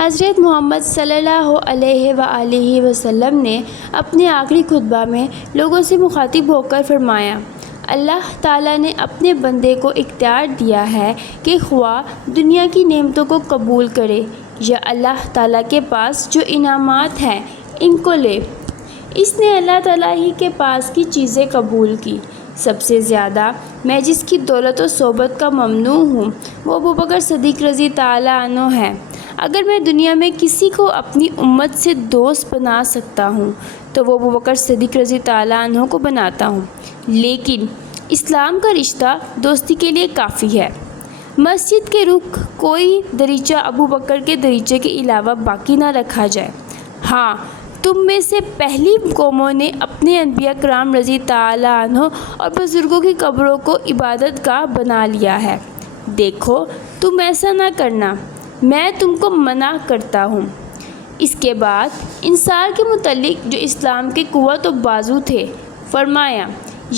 حضرت محمد صلی اللہ علیہ وآلہ وسلم نے اپنے آخری خطبہ میں لوگوں سے مخاطب ہو کر فرمایا، اللہ تعالیٰ نے اپنے بندے کو اختیار دیا ہے کہ خواہ دنیا کی نعمتوں کو قبول کرے یا اللہ تعالیٰ کے پاس جو انعامات ہیں ان کو لے۔ اس نے اللہ تعالیٰ ہی کے پاس کی چیزیں قبول کی۔ سب سے زیادہ میں جس کی دولت و صحبت کا ممنوع ہوں وہ ابوبکر صدیق رضی تعالیٰ عنہ ہے۔ اگر میں دنیا میں کسی کو اپنی امت سے دوست بنا سکتا ہوں تو وہ ابوبکر صدیق رضی تعالیٰ عنہ کو بناتا ہوں، لیکن اسلام کا رشتہ دوستی کے لیے کافی ہے۔ مسجد کے رخ کوئی دریچہ ابوبکر کے دریچے کے علاوہ باقی نہ رکھا جائے۔ ہاں، تم میں سے پہلی قوموں نے اپنے انبیاء کرام رضی تعالیٰ عنہ اور بزرگوں کی قبروں کو عبادت گاہ بنا لیا ہے۔ دیکھو، تم ایسا نہ کرنا، میں تم کو منع کرتا ہوں۔ اس کے بعد انصار کے متعلق جو اسلام کے قوت و بازو تھے فرمایا،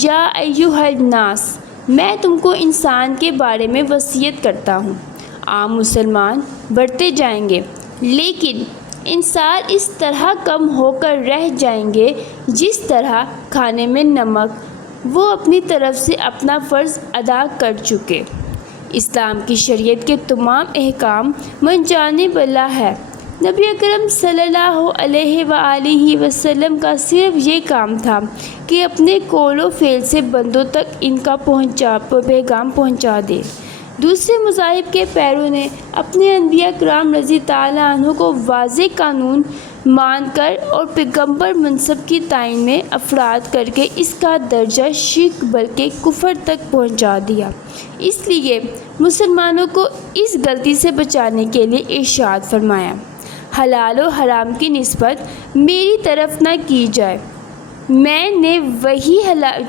یا ایھا الناس، میں تم کو انسان کے بارے میں وصیت کرتا ہوں۔ عام مسلمان بڑھتے جائیں گے لیکن انصار اس طرح کم ہو کر رہ جائیں گے جس طرح کھانے میں نمک۔ وہ اپنی طرف سے اپنا فرض ادا کر چکے۔ اسلام کی شریعت کے تمام احکام من جانب اللہ ہے۔ نبی اکرم صلی اللہ علیہ وآلہ وسلم کا صرف یہ کام تھا کہ اپنے قول و فعل سے بندوں تک ان کا پیغام پہنچا دے۔ دوسرے مذاہب کے پیروں نے اپنے انبیاء کرام رضی تعالیٰ عنہ کو واضح قانون مان کر اور پیغمبر منصب کی تعین میں افراد کر کے اس کا درجہ شرک بلکہ کفر تک پہنچا دیا۔ اس لیے مسلمانوں کو اس غلطی سے بچانے کے لیے ارشاد فرمایا، حلال و حرام کی نسبت میری طرف نہ کی جائے۔ میں نے وہی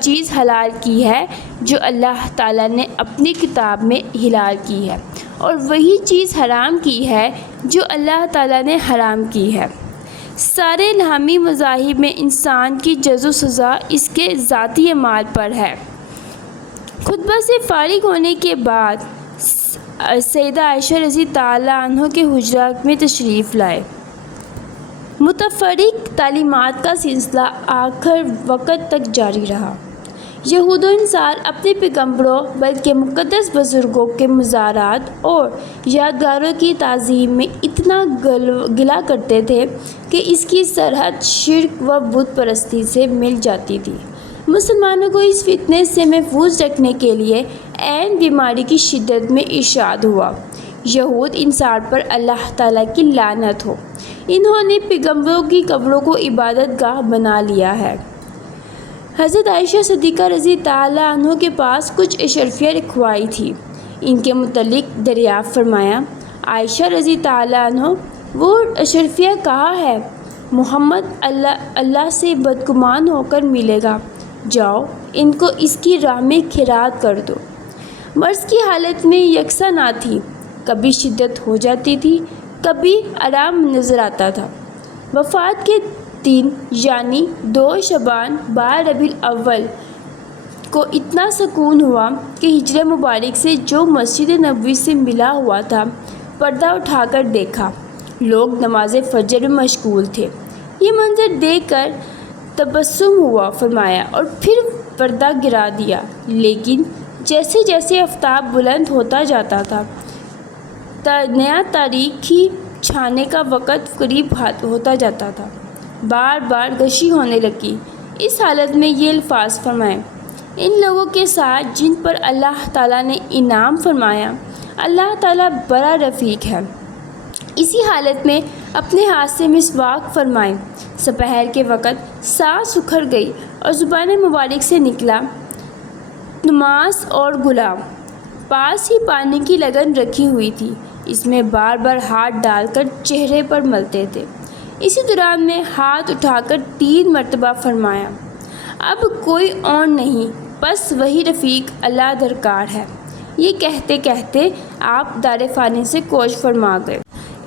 چیز حلال کی ہے جو اللہ تعالیٰ نے اپنی کتاب میں حلال کی ہے، اور وہی چیز حرام کی ہے جو اللہ تعالیٰ نے حرام کی ہے۔ سارے الہامی مذاہب میں انسان کی جزا و سزا اس کے ذاتی اعمال پر ہے۔ خطبہ سے فارغ ہونے کے بعد سیدہ عائشہ رضی تعالیٰ عنہ کے حجرہ میں تشریف لائے۔ متفرق تعلیمات کا سلسلہ آخر وقت تک جاری رہا۔ یہود و انصار اپنے پیغمبروں بلکہ مقدس بزرگوں کے مزارات اور یادگاروں کی تعظیم میں اتنا گلا کرتے تھے کہ اس کی سرحد شرک و بت پرستی سے مل جاتی تھی۔ مسلمانوں کو اس فتنے سے محفوظ رکھنے کے لیے عین بیماری کی شدت میں ارشاد ہوا، یہود انصار پر اللہ تعالیٰ کی لعنت ہو، انہوں نے پیغمبروں کی قبروں کو عبادت گاہ بنا لیا ہے۔ حضرت عائشہ صدیقہ رضی تعالیٰ عنہ کے پاس کچھ اشرفیہ رکھوائی تھی۔ ان کے متعلق دریافت فرمایا، عائشہ رضی تعالیٰ عنہ، وہ اشرفیہ کہاں ہے؟ محمد اللہ سے بدگمان ہو کر ملے گا، جاؤ ان کو اس کی راہ میں خیرات کر دو۔ مرض کی حالت میں یکساں نہ تھی، کبھی شدت ہو جاتی تھی، کبھی آرام نظر آتا تھا۔ وفات کے دن یعنی 2 شعبان 12 ربیع الاول کو اتنا سکون ہوا کہ ہجر مبارک سے جو مسجد نبوی سے ملا ہوا تھا پردہ اٹھا کر دیکھا، لوگ نماز فجر میں مشغول تھے۔ یہ منظر دیکھ کر تبسم ہوا، فرمایا، اور پھر پردہ گرا دیا۔ لیکن جیسے جیسے آفتاب بلند ہوتا جاتا تھا، نیا تاریکی چھانے کا وقت قریب ہوتا جاتا تھا، بار بار غشی ہونے لگی۔ اس حالت میں یہ الفاظ فرمائے، ان لوگوں کے ساتھ جن پر اللہ تعالیٰ نے انعام فرمایا، اللہ تعالیٰ بڑا رفیق ہے۔ اسی حالت میں اپنے ہاتھ سے مسواک فرمائے۔ سپہر کے وقت سانس اکھڑ گئی اور زبان مبارک سے نکلا، نماز اور غلام۔ پاس ہی پانی کی لگن رکھی ہوئی تھی، اس میں بار بار ہاتھ ڈال کر چہرے پر ملتے تھے۔ اسی دوران میں ہاتھ اٹھا کر 3 مرتبہ فرمایا، اب کوئی اور نہیں، بس وہی رفیق اللہ درکار ہے۔ یہ کہتے کہتے آپ دار فانی سے کوچ فرما گئے۔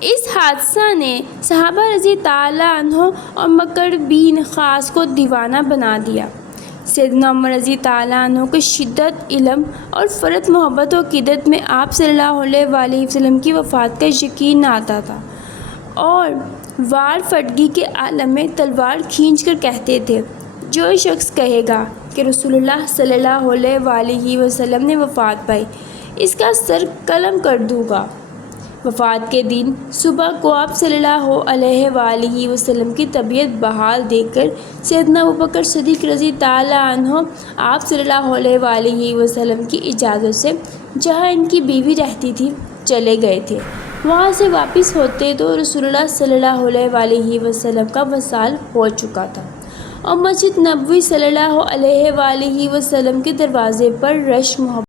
اس حادثہ نے صحابہ رضی تعالیٰ عنہ اور مقربین خاص کو دیوانہ بنا دیا۔ سیدنا عمر رضی تعالیٰ عنہ کو شدت علم اور فرط محبت و عقیدت میں آپ صلی اللہ علیہ وآلہ وسلم کی وفات کا یقین نہ آتا تھا۔ اور وار فٹگی کے عالم میں تلوار کھینچ کر کہتے تھے، جو شخص کہے گا کہ رسول اللہ صلی اللہ علیہ وآلہ وسلم نے وفات پائی، اس کا سر قلم کر دوں گا۔ وفات کے دن صبح کو آپ صلی اللہ علیہ وآلہ وسلم کی طبیعت بحال دیکھ کر سیدنا ابوبکر صدیق رضی اللہ عنہ آپ صلی اللہ علیہ وآلہ وسلم کی اجازت سے جہاں ان کی بیوی رہتی تھی چلے گئے تھے۔ وہاں سے واپس ہوتے تو رسول اللہ صلی اللہ علیہ وآلہ وسلم کا وصال ہو چکا تھا، اور مسجد نبوی صلی اللہ علیہ وآلہ وسلم کے دروازے پر رش محبت